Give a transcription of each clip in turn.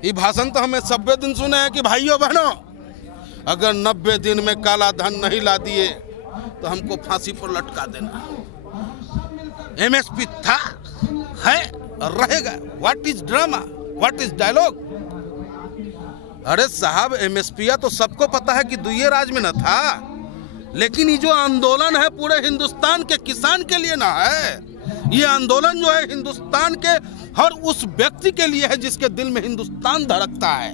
ये भाषण तो हमें 90 दिन सुने हैं कि भाइयों बहनों, अगर 90 दिन में काला धन नहीं ला दिए तो हमको फांसी पर लटका देना। एमएसपी था, है और रहेगा। What is drama, what is dialogue. अरे साहब, एमएसपी तो सबको पता है कि दुइये राज में न था, लेकिन ये जो आंदोलन है पूरे हिंदुस्तान के किसान के लिए ना है। ये आंदोलन जो है हिंदुस्तान के हर उस व्यक्ति के लिए है जिसके दिल में हिंदुस्तान धड़कता है,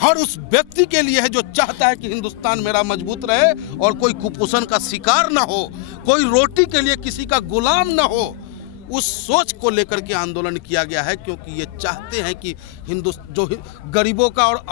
हर उस व्यक्ति के लिए है जो चाहता है कि हिंदुस्तान मेरा मजबूत रहे और कोई कुपोषण का शिकार ना हो, कोई रोटी के लिए किसी का गुलाम ना हो। उस सोच को लेकर के आंदोलन किया गया है, क्योंकि ये चाहते हैं कि जो गरीबों का और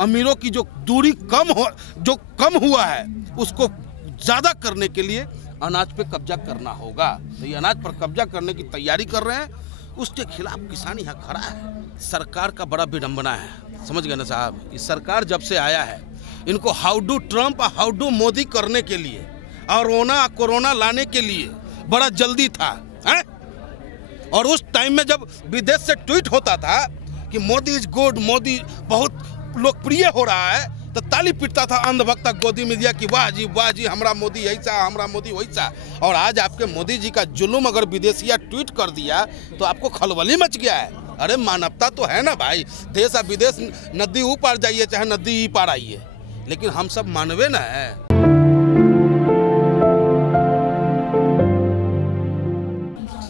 अमीरों की जो दूरी कम हुआ है उसको ज़्यादा करने के लिए अनाज पे कब्जा करना होगा। तो ये अनाज पर कब्जा करने की तैयारी कर रहे हैं, उसके खिलाफ किसान यहाँ खड़ा है। सरकार का बड़ा विडंबना है, समझ गए ना साहब। इस सरकार जब से आया है, इनको हाउ डू ट्रंप और हाउ डू मोदी करने के लिए और कोरोना लाने के लिए बड़ा जल्दी था, है? और उस टाइम में जब विदेश से ट्वीट होता था कि मोदी इज गुड, मोदी बहुत लोकप्रिय हो रहा है, तो ताली पीटता था अंधभक्त गोदी मीडिया की, वाह जी हमारा मोदी ऐसा, हमारा मोदी वैसा। और आज आपके मोदी जी का जुल्म अगर विदेशिया ट्वीट कर दिया तो आपको खलबली मच गया है। अरे मानवता तो है ना भाई, देश और विदेश नदी ऊपर जाइए चाहे नदी ई पार आइए, लेकिन हम सब मानवे ना है।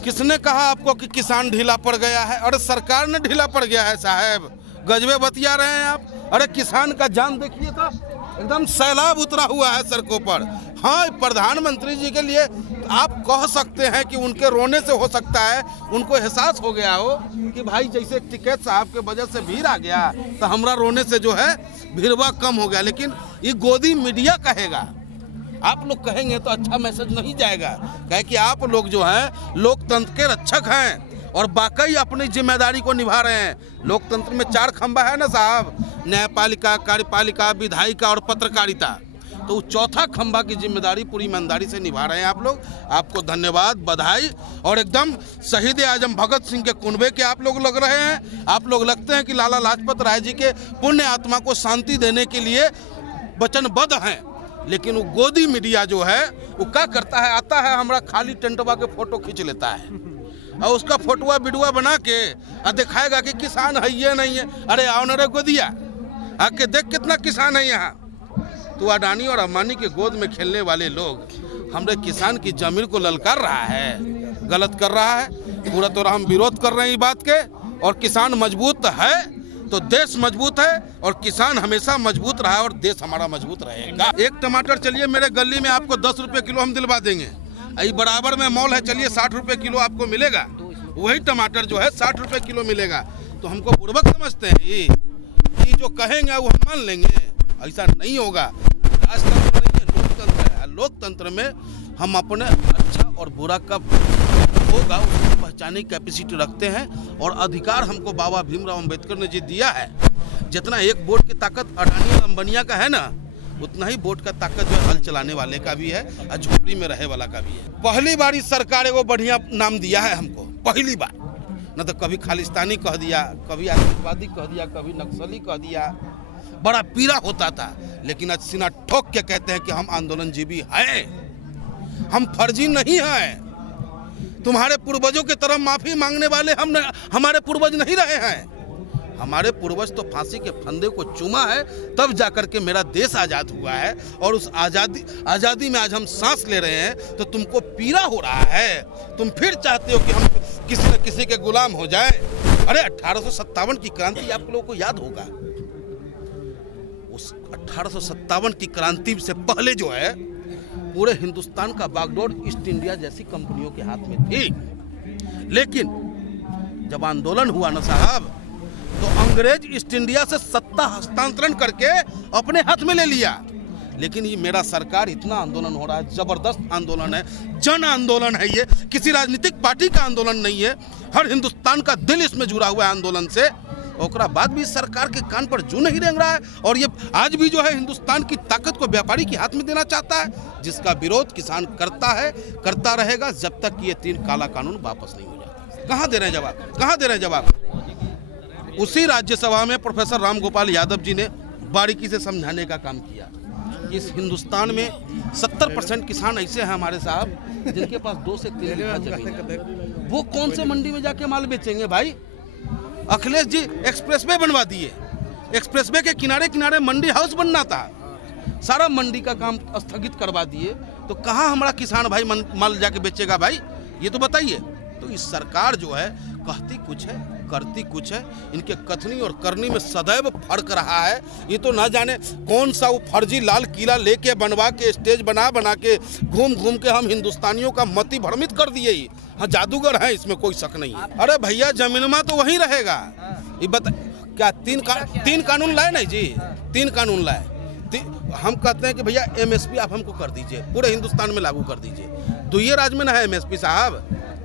किसने कहा आपको कि किसान ढीला पड़ गया है? अरे सरकार ने ढीला पड़ गया है साहब, गजबे बतिया रहे हैं आप। अरे किसान का जान देखिए तो एकदम सैलाब उतरा हुआ है सड़कों पर। हाँ, प्रधानमंत्री जी के लिए आप कह सकते हैं कि उनके रोने से हो सकता है उनको एहसास हो गया हो कि भाई जैसे टिकैत साहब के वजह से भीड़ आ गया तो हमारा रोने से जो है भीड़वा कम हो गया। लेकिन ये गोदी मीडिया कहेगा, आप लोग कहेंगे तो अच्छा मैसेज नहीं जाएगा। कहे कि आप लोग जो हैं लोकतंत्र के रक्षक हैं और वाकई अपनी जिम्मेदारी को निभा रहे हैं। लोकतंत्र में 4 खंभा है ना साहब, न्यायपालिका, कार्यपालिका, विधायिका और पत्रकारिता। तो चौथा खंभा की जिम्मेदारी पूरी ईमानदारी से निभा रहे हैं आप लोग। आपको धन्यवाद, बधाई। और एकदम शहीद आजम भगत सिंह के कुनबे के आप लोग लग रहे हैं। आप लोग लगते हैं कि लाला लाजपत राय जी के पुण्य आत्मा को शांति देने के लिए वचनबद्ध हैं। लेकिन वो गोदी मीडिया जो है वो क्या करता है, आता है हमारा खाली टेंटवा के फोटो खींच लेता है और उसका फोटोआ वीडियो बना के दिखाएगा कि किसान है ये नहीं है। अरे आओ न रे गोदिया, आके देख कितना किसान है यहाँ। तो अडानी और अंबानी के गोद में खेलने वाले लोग हमारे किसान की जमीन को ललकार रहा है, गलत कर रहा है। पूरा तौर हम विरोध कर रहे हैं इस बात के। और किसान मजबूत है तो देश मजबूत है, और किसान हमेशा मजबूत रहा और देश हमारा मजबूत रहेगा। एक टमाटर चलिए मेरे गली में आपको 10 रुपये किलो हम दिलवा देंगे। यही बराबर में मॉल है, चलिए 60 रुपये किलो आपको मिलेगा। वही टमाटर जो है 60 रुपये किलो मिलेगा। तो हमको बुर्बक समझते हैं ये जो कहेंगे वो हम मान लेंगे? ऐसा नहीं होगा। राजतंत्र नहीं है, लोकतंत्र है। लोकतंत्र में हम अपने अच्छा और बुरा कब होगा उसको पहचानने की कैपेसिटी रखते हैं, और अधिकार हमको बाबा भीमराव अम्बेडकर ने जी दिया है। जितना एक वोट की ताकत अडानी और अंबानिया का है ना, उतना ही वोट का ताकत जो हल चलाने वाले का भी है और झोपड़ी में रहे वाला का भी है। पहली बार इस सरकार को बढ़िया नाम दिया है हमको, पहली बार। न तो कभी खालिस्तानी कह दिया, कभी आतंकवादी कह दिया, कभी नक्सली कह दिया। बड़ा पीड़ा होता था, लेकिन आज सीना ठोक के कहते हैं कि हम आंदोलनजीवी हैं, हम फर्जी नहीं हैं। तुम्हारे पूर्वजों की तरह माफी मांगने वाले हम हमारे पूर्वज नहीं रहे हैं। हमारे पूर्वज तो फांसी के फंदे को चूमा है, तब जाकर के मेरा देश आज़ाद हुआ है। और उस आज़ादी में आज हम सांस ले रहे हैं, तो तुमको पीड़ा हो रहा है। तुम फिर चाहते हो कि हम किसी न किसी के गुलाम हो जाए। अरे 1857 की क्रांति आप लोगों को याद होगा। उस 1857 की क्रांति से पहले जो है पूरे हिंदुस्तान का बागडोर ईस्ट इंडिया जैसी कंपनियों के हाथ में थी। लेकिन जब आंदोलन हुआ ना साहब, तो अंग्रेज ईस्ट इंडिया से सत्ता हस्तांतरण करके अपने हाथ में ले लिया। लेकिन ये मेरा सरकार, इतना आंदोलन हो रहा है, जबरदस्त आंदोलन है, जन आंदोलन है। ये किसी राजनीतिक पार्टी का आंदोलन नहीं है, हर हिंदुस्तान का दिल इसमें जुड़ा हुआ है आंदोलन से। और बाद भी सरकार के कान पर जू नहीं रेंग रहा है। और ये आज भी जो है हिंदुस्तान की ताकत को व्यापारी के हाथ में देना चाहता है, जिसका विरोध किसान करता है, करता रहेगा जब तक ये 3 काला कानून वापस नहीं हो जाता। कहाँ दे रहे हैं जवाब, कहाँ दे रहे हैं जवाब? उसी राज्यसभा में प्रोफेसर राम गोपाल यादव जी ने बारीकी से समझाने का काम किया। इस हिंदुस्तान में 70% किसान ऐसे हैं हमारे साहब जिनके पास 2 से 3 बीघा जमीन है। वो कौन से मंडी में जाके माल बेचेंगे भाई? अखिलेश जी एक्सप्रेसवे बनवा दिए, एक्सप्रेसवे के किनारे किनारे मंडी हाउस बनना था, सारा मंडी का काम स्थगित करवा दिए। तो कहाँ हमारा किसान भाई माल जाके बेचेगा भाई? ये तो बताइए। तो इस सरकार जो है कहती कुछ है करती कुछ है, इनके कथनी और करनी में सदैव फर्क रहा है। ये तो ना जाने कौन सा वो फर्जी लाल किला लेके बनवा के स्टेज बना के घूम घूम के हम हिंदुस्तानियों का मति भ्रमित कर दिए ही। हाँ, जादूगर है, इसमें कोई शक नहीं है। अरे भैया जमीनमा तो वहीं रहेगा। ये बता क्या 3 कानून लाए नहीं जी? 3 कानून लाए। हम कहते हैं कि भैया MSP आप हमको कर दीजिए, पूरे हिंदुस्तान में लागू कर दीजिए। 2 राज्य में ना है MSP साहब,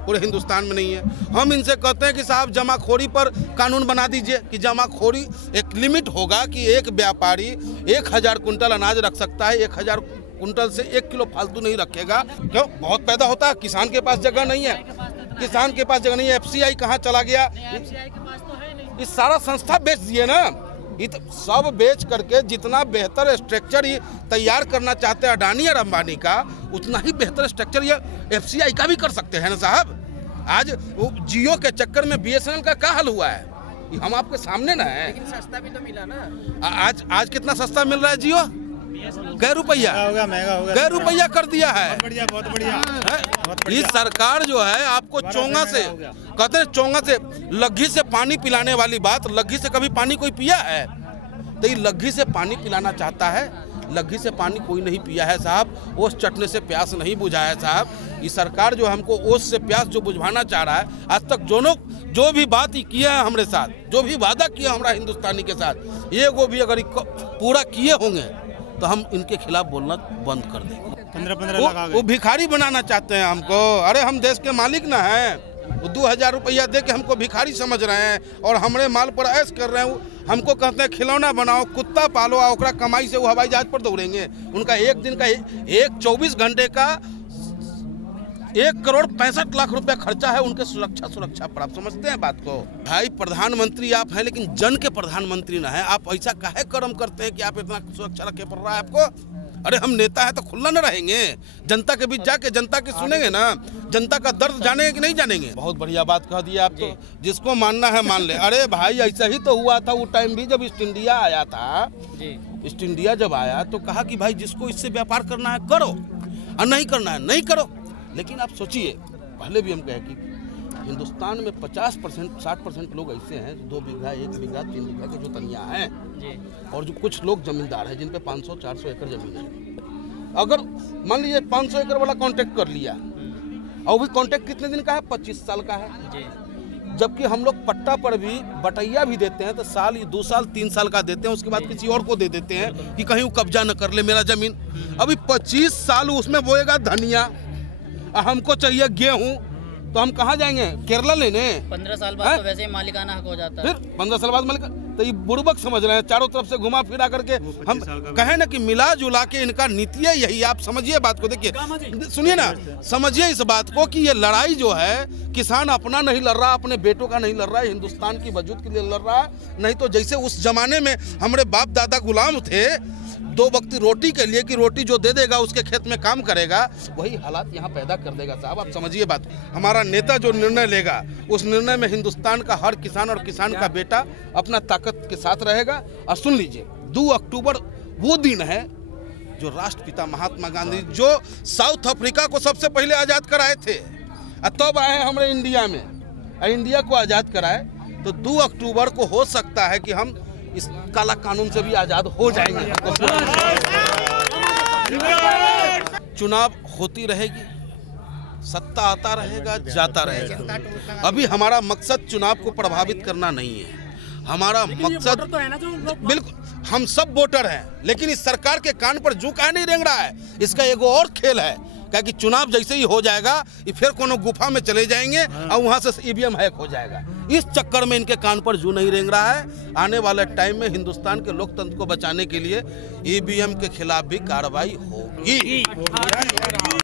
पूरे हिंदुस्तान में नहीं है। हम इनसे कहते हैं कि साहब जमाखोरी पर कानून बना दीजिए कि जमाखोरी एक लिमिट होगा कि एक व्यापारी 1000 कुंटल अनाज रख सकता है, 1000 कुंटल से 1 किलो फालतू नहीं रखेगा। क्यों? बहुत पैदा होता है, किसान के पास जगह नहीं है, किसान के पास जगह नहीं है। FCI कहाँ चला गया? इस सारा संस्था बेच दिए ना, सब बेच करके जितना बेहतर स्ट्रक्चर ये तैयार करना चाहते हैं अडानी और अंबानी का, उतना ही बेहतर स्ट्रक्चर ये FCI का भी कर सकते हैं ना साहब। आज वो जियो के चक्कर में BSNL का क्या हाल हुआ है, ये हम आपके सामने ना है। लेकिन सस्ता भी तो मिला ना। आज कितना सस्ता मिल रहा है जियो? कै रुपया महंगा होगा, कै रुपया कर दिया है। बहुत बढ़िया। ये सरकार जो है आपको चोंगा से कहते हैं, चोंगा से लग्घी से पानी पिलाने वाली बात, लग्घी से कभी पानी कोई पिया है? तो ये लग्घी से पानी पिलाना चाहता है। लग्घी से पानी कोई नहीं पिया है साहब, ओस चटने से प्यास नहीं बुझा है साहब। ये सरकार जो हमको ओस से प्यास जो बुझवाना चाह रहा है, आज तक जो भी बात किए हैं हमारे साथ, जो भी वादा किया हमारा हिंदुस्तानी के साथ, ये वो भी अगर पूरा किए होंगे तो हम इनके खिलाफ बोलना बंद कर देंगे। 15 लाख वो भिखारी बनाना चाहते हैं हमको। अरे हम देश के मालिक ना हैं, वो 2000 रुपया दे के हमको भिखारी समझ रहे हैं और हमारे माल पर ऐश कर रहे हैं। हमको कहते हैं खिलौना बनाओ, कुत्ता पालो, और ओकरा कमाई से वो हवाई जहाज पर दौड़ेंगे। उनका एक दिन का 24 घंटे का 1,65,00,000 रुपया खर्चा है उनके सुरक्षा पर। आप समझते हैं बात को? भाई प्रधानमंत्री आप हैं, लेकिन जन के प्रधानमंत्री ना है। आप ऐसा काहे कर्म करते हैं कि आप इतना सुरक्षा रखे पड़ रहा है आपको? अरे हम नेता है तो खुला न रहेंगे, जनता के बीच जाके जनता की सुनेंगे ना, जनता का दर्द जानेंगे कि नहीं जानेंगे? बहुत बढ़िया बात कह दिया आप, तो जिसको मानना है मान ले। अरे भाई ऐसा ही तो हुआ था वो टाइम भी, जब ईस्ट इंडिया आया था। ईस्ट इंडिया जब आया तो कहा कि भाई जिसको इससे व्यापार करना है करो, और नहीं करना है नहीं करो। लेकिन आप सोचिए, पहले भी हम कहे कि हिंदुस्तान में 50% 60% लोग ऐसे हैं 2 बीघा 1 बीघा 3 बीघा के जो तनिया हैं, और जो कुछ लोग जमींदार हैं जिन पे 500-400 एकड़ जमीन है। अगर मान लीजिए 500 एकड़ वाला कॉन्ट्रैक्ट कर लिया, और भी कॉन्ट्रैक्ट कितने दिन का है? 25 साल का है। जबकि हम लोग पट्टा पर भी बटैया भी देते हैं तो साल 2 साल 3 साल का देते हैं, उसके बाद किसी और को दे देते हैं कि कहीं वो कब्जा न कर ले मेरा जमीन। अभी 25 साल उसमें बोएगा धनिया, हमको चाहिए गेहूँ, तो हम कहाँ जाएंगे? केरला लेने? 15 साल बाद तो वैसे ही मालिकाना हक हो जाता है। फिर 15 साल बाद मालिक, तो ये बुड़बक समझ रहे हैं, चारों तरफ से घुमा फिरा करके हम कहें ना कि मिला जुला के इनका नीति है यही। आप समझिए बात को, देखिए सुनिए ना, समझिए इस बात को कि ये लड़ाई जो है किसान अपना नहीं लड़ रहा, अपने बेटों का नहीं लड़ रहा है, हिंदुस्तान की वजूद के लिए लड़ रहा है। नहीं तो जैसे उस जमाने में हमारे बाप दादा गुलाम थे 2 वक्त रोटी के लिए, कि रोटी जो दे देगा उसके खेत में काम करेगा, वही हालात यहाँ पैदा कर देगा साहब। आप समझिए बात। हमारा नेता जो निर्णय लेगा उस निर्णय में हिंदुस्तान का हर किसान और किसान का बेटा अपना ताकत के साथ रहेगा। और सुन लीजिए, 2 अक्टूबर वो दिन है जो राष्ट्रपिता महात्मा गांधी जो साउथ अफ्रीका को सबसे पहले आज़ाद कराए थे, और तब आए हमारे इंडिया में, इंडिया को आज़ाद कराए। तो 2 अक्टूबर को हो सकता है कि हम इस काला कानून से भी आजाद हो जाएंगे। चुनाव होती रहेगी, सत्ता आता रहेगा जाता रहेगा। अभी हमारा मकसद चुनाव को प्रभावित करना नहीं है, हमारा मकसद बिल्कुल, हम सब वोटर हैं, लेकिन इस सरकार के कान पर जू काहे नहीं रेंग रहा है? इसका एक और खेल है, क्या कि चुनाव जैसे ही हो जाएगा ये फिर कोनो गुफा में चले जाएंगे और वहां से EVM हैक हो जाएगा। इस चक्कर में इनके कान पर जू नहीं रेंग रहा है। आने वाले टाइम में हिंदुस्तान के लोकतंत्र को बचाने के लिए EVM के खिलाफ भी कार्रवाई होगी।